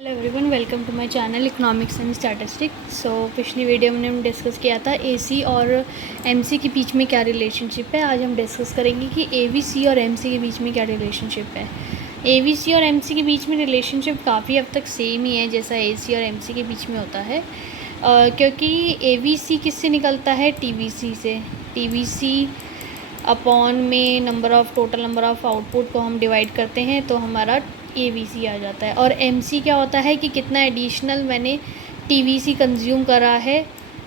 Hello everyone, welcome to my channel economics and statistics. So पिछली video में हम discuss किया था एसी और एमसी के बीच में क्या रिलेशनशिप है। आज हम डिस्कस करेंगे कि एवीसी और एमसी के बीच में क्या रिलेशनशिप है। एवीसी और एमसी के बीच में रिलेशनशिप काफ़ी हद तक सेम ही है जैसा एसी और एमसी के बीच में होता है, क्योंकि एवीसी किससे निकलता है, टीवीसी से। टीवीसी अपॉन में टोटल नंबर ऑफ़ आउटपुट को हम डिवाइड करते हैं तो हमारा एवीसी आ जाता है। और एमसी क्या होता है कि कितना एडिशनल मैंने टीवीसी कंज्यूम करा है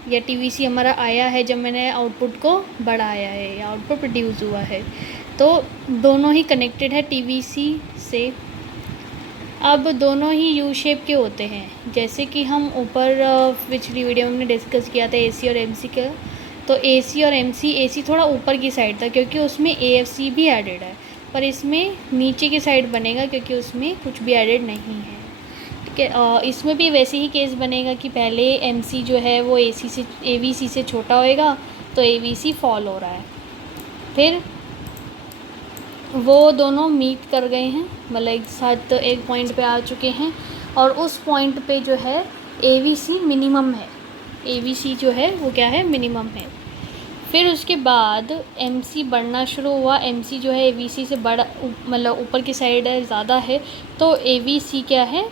या टीवीसी हमारा आया है जब मैंने आउटपुट को बढ़ाया है या आउटपुट प्रोड्यूस हुआ है। तो दोनों ही कनेक्टेड है टीवीसी से। अब दोनों ही यू शेप के होते हैं, जैसे कि हम ऊपर पिछली वीडियो में हमने डिस्कस किया था एसी और एमसी का। तो एसी और एमसी, एसी थोड़ा ऊपर की साइड था क्योंकि उसमें एएफसी भी एडेड है, पर इसमें नीचे की साइड बनेगा क्योंकि उसमें कुछ भी एडेड नहीं है। ठीक है, इसमें भी वैसे ही केस बनेगा कि पहले एमसी जो है वो एवीसी से छोटा होएगा तो एवीसी फॉल हो रहा है, फिर वो दोनों मीट कर गए हैं, मतलब एक साथ एक पॉइंट पे आ चुके हैं और उस पॉइंट पे जो है एवीसी मिनिमम है। एवीसी जो है वो क्या है, मिनिमम है। फिर उसके बाद एमसी बढ़ना शुरू हुआ। एमसी जो है एवीसी से मतलब ऊपर की साइड है, ज़्यादा है, तो एवीसी क्या है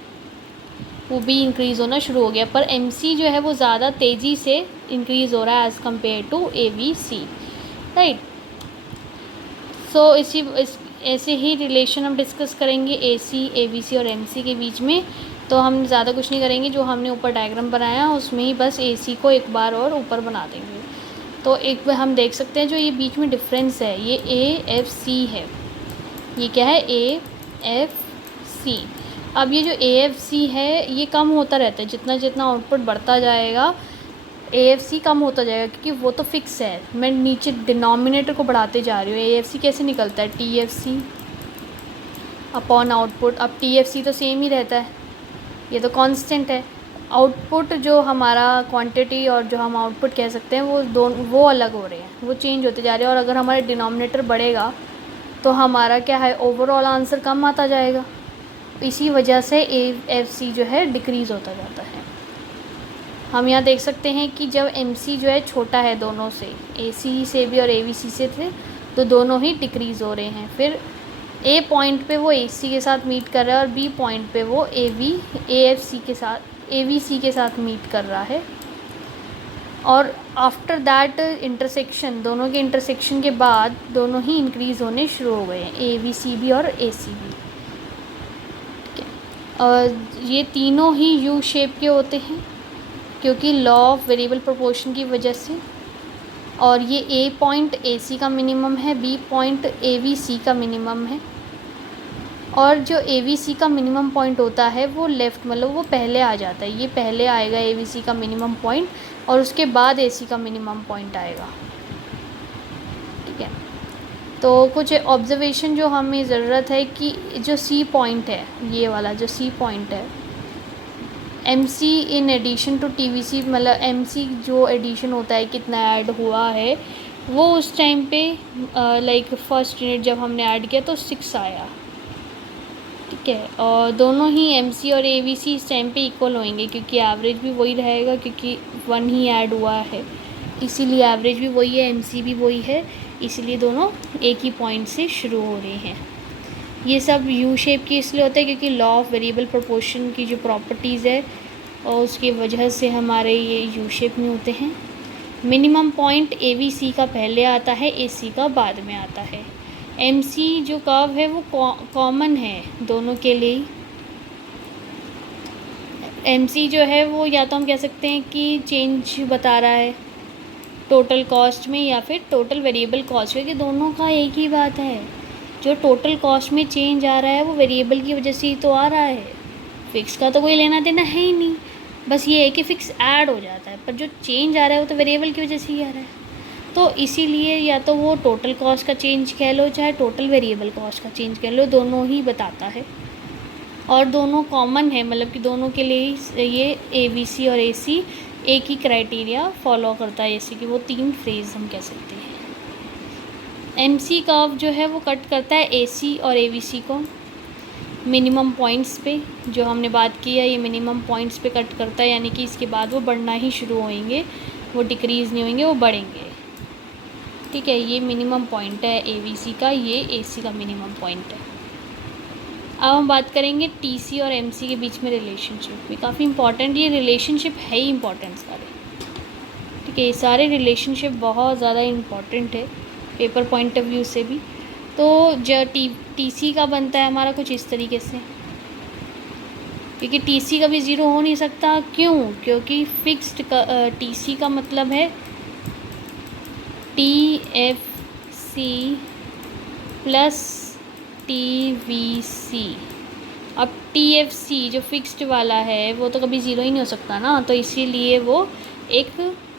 वो भी इंक्रीज़ होना शुरू हो गया। पर एमसी जो है वो ज़्यादा तेज़ी से इंक्रीज़ हो रहा है as compare to AVC, right. So ऐसे ही रिलेशन हम डिस्कस करेंगे एसी, एवीसी और एमसी के बीच में। तो हम ज़्यादा कुछ नहीं करेंगे, जो हमने ऊपर डायग्राम बनाया उसमें ही बस एसी को एक बार और ऊपर बना देंगे। तो एक बार हम देख सकते हैं जो ये बीच में डिफरेंस है ये ए एफ सी है। ये क्या है, ए एफ सी। अब ये जो ए एफ सी है ये कम होता रहता है, जितना जितना आउटपुट बढ़ता जाएगा ए एफ सी कम होता जाएगा, क्योंकि वो तो फिक्स है। मैं नीचे डिनोमिनेटर को बढ़ाते जा रही हूँ। ए एफ सी कैसे निकलता है, T F C upon output. अब टी एफ सी तो सेम ही रहता है, ये तो कांस्टेंट है। आउटपुट जो हमारा क्वांटिटी और जो हम आउटपुट कह सकते हैं वो अलग हो रहे हैं, वो चेंज होते जा रहे हैं। और अगर हमारा डिनोमिनेटर बढ़ेगा तो हमारा क्या है, ओवरऑल आंसर कम आता जाएगा। इसी वजह से ए एफ सी जो है डिक्रीज़ होता जाता है। हम यहाँ देख सकते हैं कि जब एम सी जो है छोटा है दोनों से, ए सी से भी और ए वी सी से थे, तो दोनों ही डिक्रीज़ हो रहे हैं। फिर ए पॉइंट पे वो ए सी के साथ मीट कर रहा है और बी पॉइंट पे वो ए एफ सी के साथ ए वी सी के साथ मीट कर रहा है। और आफ्टर दैट इंटरसेक्शन, दोनों के इंटरसेक्शन के बाद दोनों ही इंक्रीज़ होने शुरू हो गए हैं, ए वी सी भी और ए सी भी। ठीक है, और ये तीनों ही यू शेप के होते हैं क्योंकि लॉ ऑफ वेरिएबल प्रोपोर्शन की वजह से। और ये ए पॉइंट ए सी का मिनिमम है, बी पॉइंट ए वी सी का मिनिमम है। और जो ए वी सी का मिनिमम पॉइंट होता है वो लेफ़्ट, मतलब वो पहले आ जाता है। ये पहले आएगा ए वी सी का मिनिमम पॉइंट और उसके बाद ए सी का मिनिमम पॉइंट आएगा। ठीक है, तो कुछ ऑब्जर्वेशन जो हमें ज़रूरत है कि जो सी पॉइंट है, ये वाला जो सी पॉइंट है, M C in addition to T V C, मतलब एम सी जो एडिशन होता है कितना ऐड हुआ है, वो उस टाइम पे लाइक फर्स्ट यूनिट जब हमने ऐड किया तो 6 आया। ठीक है, और दोनों ही एम सी और ए वी सी इस टाइम पे इक्वल होंगे क्योंकि एवरेज भी वही रहेगा, क्योंकि 1 ही ऐड हुआ है, इसीलिए एवरेज भी वही है, एम सी भी वही है, इसलिए दोनों एक ही पॉइंट से शुरू हो रहे हैं। ये सब यू शेप की इसलिए होता है क्योंकि लॉ ऑफ वेरिएबल प्रोपोर्शन की जो प्रॉपर्टीज़ है और उसकी वजह से हमारे ये यू शेप में होते हैं। मिनिमम पॉइंट ए वी सी का पहले आता है, ए सी का बाद में आता है। एम सी जो कर्व है वो कॉमन है दोनों के लिए। एम सी जो है वो या तो हम कह सकते हैं कि चेंज बता रहा है टोटल कॉस्ट में या फिर टोटल वेरिएबल कॉस्ट, क्योंकि दोनों का एक ही बात है। जो टोटल कॉस्ट में चेंज आ रहा है वो वेरिएबल की वजह से ही तो आ रहा है, फ़िक्स का तो कोई लेना देना है ही नहीं। बस ये है कि फ़िक्स ऐड हो जाता है, पर जो चेंज आ रहा है वो तो वेरिएबल की वजह से ही आ रहा है। तो इसीलिए या तो वो टोटल कॉस्ट का चेंज कह लो चाहे टोटल वेरिएबल कॉस्ट का चेंज कह लो, दोनों ही बताता है और दोनों कॉमन है, मतलब कि दोनों के लिए ये ए वी सी और ए सी एक ही क्राइटेरिया फॉलो करता है। ऐसे कि वो 3 फ्रेज हम कह सकते हैं। एम सी कर्व जो है वो कट करता है ए सी और ए वी सी को। मिनिमम पॉइंट्स पे जो हमने बात की है, ये मिनिमम पॉइंट्स पे कट करता है, यानी कि इसके बाद वो बढ़ना ही शुरू होंगे, वो डिक्रीज़ नहीं होंगे, वो बढ़ेंगे। ठीक है, ये मिनिमम पॉइंट है AVC का, ये AC का मिनिमम पॉइंट है। अब हम बात करेंगे TC और MC के बीच में रिलेशनशिप भी काफ़ी इंपॉर्टेंट, ये रिलेशनशिप है ही इंपॉर्टेंट सारे। ठीक है, ये सारे रिलेशनशिप बहुत ज़्यादा इम्पॉर्टेंट है पेपर पॉइंट ऑफ व्यू से भी। तो जो TC का बनता है हमारा कुछ इस तरीके से, क्योंकि TC कभी ज़ीरो हो नहीं सकता। क्यों? क्योंकि फिक्स्ड का TC का मतलब है TFC प्लस TVC। अब TFC जो फिक्स्ड वाला है वो तो कभी ज़ीरो ही नहीं हो सकता ना, तो इसीलिए वो एक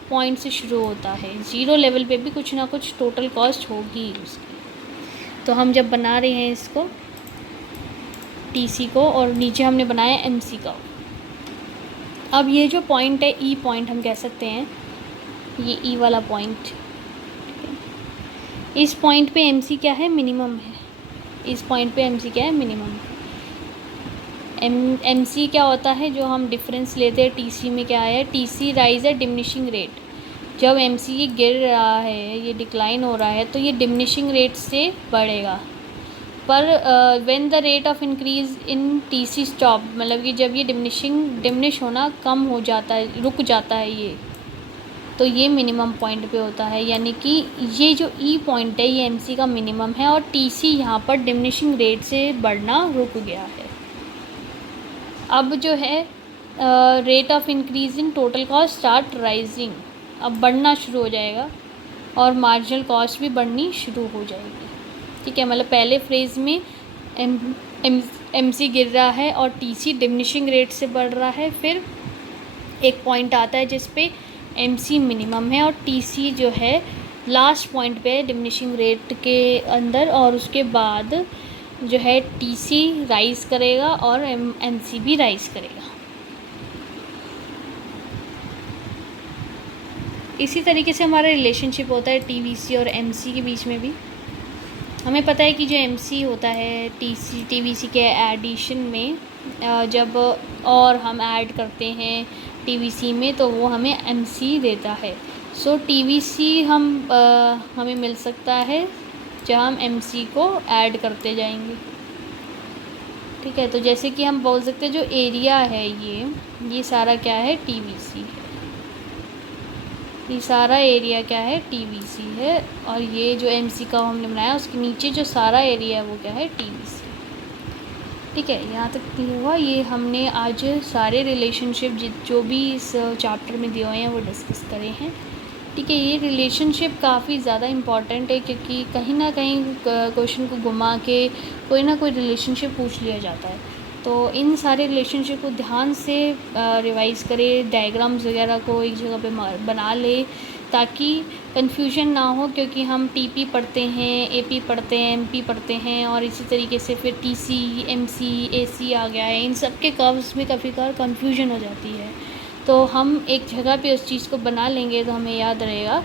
पॉइंट से शुरू होता है। ज़ीरो लेवल पे भी कुछ ना कुछ टोटल कॉस्ट होगी उसकी। तो हम जब बना रहे हैं इसको TC को, और नीचे हमने बनाया MC का। अब ये जो पॉइंट है E पॉइंट हम कह सकते हैं, ये E वाला पॉइंट, इस पॉइंट पे MC क्या है? मिनिमम है। इस पॉइंट पे MC क्या है? मिनिमम है। MC क्या होता है? जो हम डिफरेंस लेते हैं TC में क्या है? TC राइज है डिमिनिशिंग रेट। जब MC ये गिर रहा है, ये डिक्लाइन हो रहा है, तो ये डिमिनिशिंग रेट से बढ़ेगा। पर when the rate of increase in TC stop, मतलब कि जब ये डिमिनिश होना कम हो जाता है, रुक जाता है ये, तो ये मिनिमम पॉइंट पे होता है। यानी कि ये जो E पॉइंट है ये MC का मिनिमम है, और TC यहाँ पर डिमिनिशिंग रेट से बढ़ना रुक गया है। अब जो है rate of increase in total cost start rising, अब बढ़ना शुरू हो जाएगा और मार्जिनल कॉस्ट भी बढ़नी शुरू हो जाएगी। ठीक है, मतलब पहले फ्रेज़ में MC गिर रहा है और TC डिमिनिशिंग रेट से बढ़ रहा है। फिर एक पॉइंट आता है जिस पे MC मिनिमम है और TC जो है लास्ट पॉइंट पे डिमिनिशिंग रेट के अंदर, और उसके बाद जो है TC राइज़ करेगा और MC भी राइज़ करेगा। इसी तरीके से हमारा रिलेशनशिप होता है TVC और MC के बीच में भी। हमें पता है कि जो MC होता है TVC के एडिशन में, जब और हम ऐड करते हैं TVC में तो वो हमें MC देता है। सो TVC हमें मिल सकता है जब हम MC को ऐड करते जाएंगे। ठीक है, तो जैसे कि हम बोल सकते हैं जो एरिया है ये सारा क्या है? TVC है। ये सारा एरिया क्या है? TVC है। और ये जो MC का हमने बनाया उसके नीचे जो सारा एरिया है वो क्या है? TVC। ठीक है, यहाँ तक क्लियर हुआ। ये हमने आज सारे रिलेशनशिप जो भी इस चैप्टर में दिए हुए हैं वो डिस्कस करे हैं। ठीक है, ये रिलेशनशिप काफ़ी ज़्यादा इम्पॉर्टेंट है, क्योंकि कहीं ना कहीं क्वेश्चन को घुमा के कोई ना कोई रिलेशनशिप पूछ लिया जाता है। तो इन सारे रिलेशनशिप को ध्यान से रिवाइज़ करें, डायग्राम्स वगैरह को एक जगह पे बना ले ताकि कन्फ्यूजन ना हो, क्योंकि हम TP पढ़ते हैं, AP पढ़ते हैं, MP पढ़ते हैं, और इसी तरीके से फिर TC, MC, AC आ गया है। इन सब के कर्व्स में काफ़ी कन्फ्यूजन हो जाती है। तो हम एक जगह पे उस चीज़ को बना लेंगे तो हमें याद रहेगा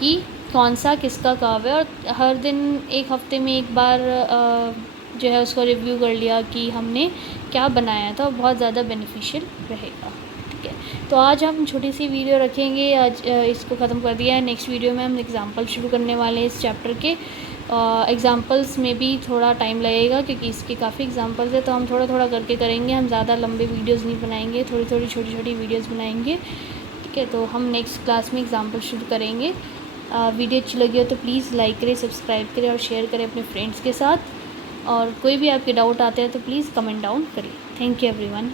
कि कौन सा किसका कर्व है, और हर दिन एक हफ्ते में एक बार जो है उसको रिव्यू कर लिया कि हमने क्या बनाया था, बहुत ज़्यादा बेनिफिशियल रहेगा। ठीक है, तो आज हम छोटी सी वीडियो रखेंगे, आज इसको ख़त्म कर दिया है। नेक्स्ट वीडियो में हम एग्ज़ाम्पल शुरू करने वाले हैं इस चैप्टर के। एग्ज़ाम्पल्स में भी थोड़ा टाइम लगेगा क्योंकि इसके काफ़ी एग्ज़ाम्पल्स है, तो हम थोड़ा थोड़ा करके करेंगे। हम ज़्यादा लंबे वीडियोज़ नहीं बनाएंगे, थोड़ी थोड़ी छोटी छोटी वीडियोज़ बनाएंगे। ठीक है, तो हम नेक्स्ट क्लास में एग्ज़ाम्पल शुरू करेंगे। वीडियो अच्छी लगी हो तो प्लीज़ लाइक करें, सब्सक्राइब करें और शेयर करें अपने फ्रेंड्स के साथ। और कोई भी आपके डाउट आते हैं तो प्लीज़ कमेंट डाउन करिए। Thank you everyone.